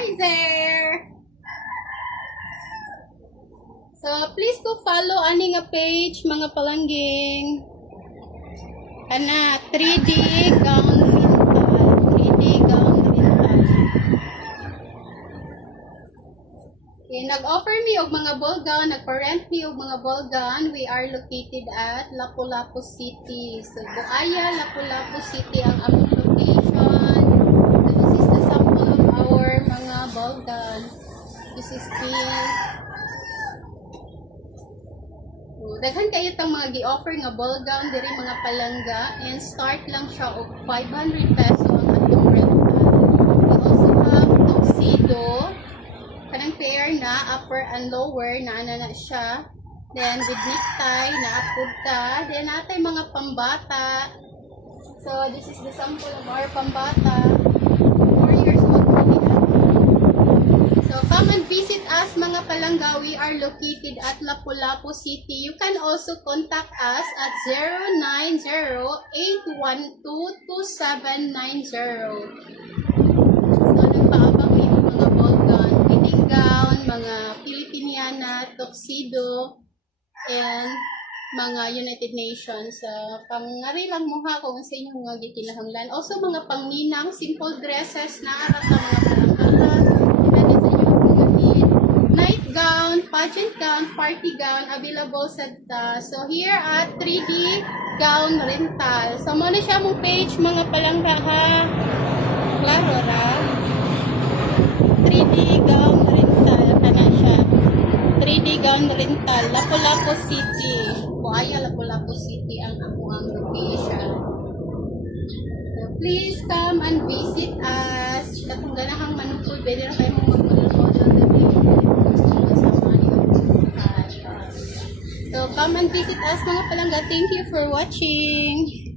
Hi there! So, please go follow ani nga page, mga palangging. Kana, 3D gown rental. 3D gown rental. Okay, nag-offer me og mga ball gown, nag-parent me og mga ball gown. We are located at Lapu-Lapu City. So, Buaya, Lapu-Lapu City ang among location. So, this is the sample of our mga ball gown. This is pink. Daghan kayo itong mga gi-offer nga ball gown diri mga palangga, and start lang siya og 500 peso ang atong rental. We also have tuxedo, kanang pair na upper and lower na na siya. Then with necktie na apud ta. Then natay mga pambata. So this is the sample of our pambata. 4 years old kami. So come and visit us mga palangga. We are located at Lapu-Lapu City. You can also contact us at 090-812-2790. So nagpaabang yung mga ball gown, wedding gown, mga Filipiniana, tuxedo, and mga United Nations. Pangari lang mo ha kung sa inyong mga gikinahanglan. Also mga pangninang, simple dresses na arat na mga palangga. Depende sa inyong mga need. Night gown, pageant gown, party gown, available sa so here at 3D gown rental. So mo na siya mong page mga palangga ha. Klaro ra. 3D gown rental kana siya. 3D gown rental, Lapu-Lapu City. Buaya, Lapu-Lapu City ang amuang location. So please come and visit us. Kung ganahang manupul, pwede na kayo mag-model-model So come and visit us mga palangga. Thank you for watching.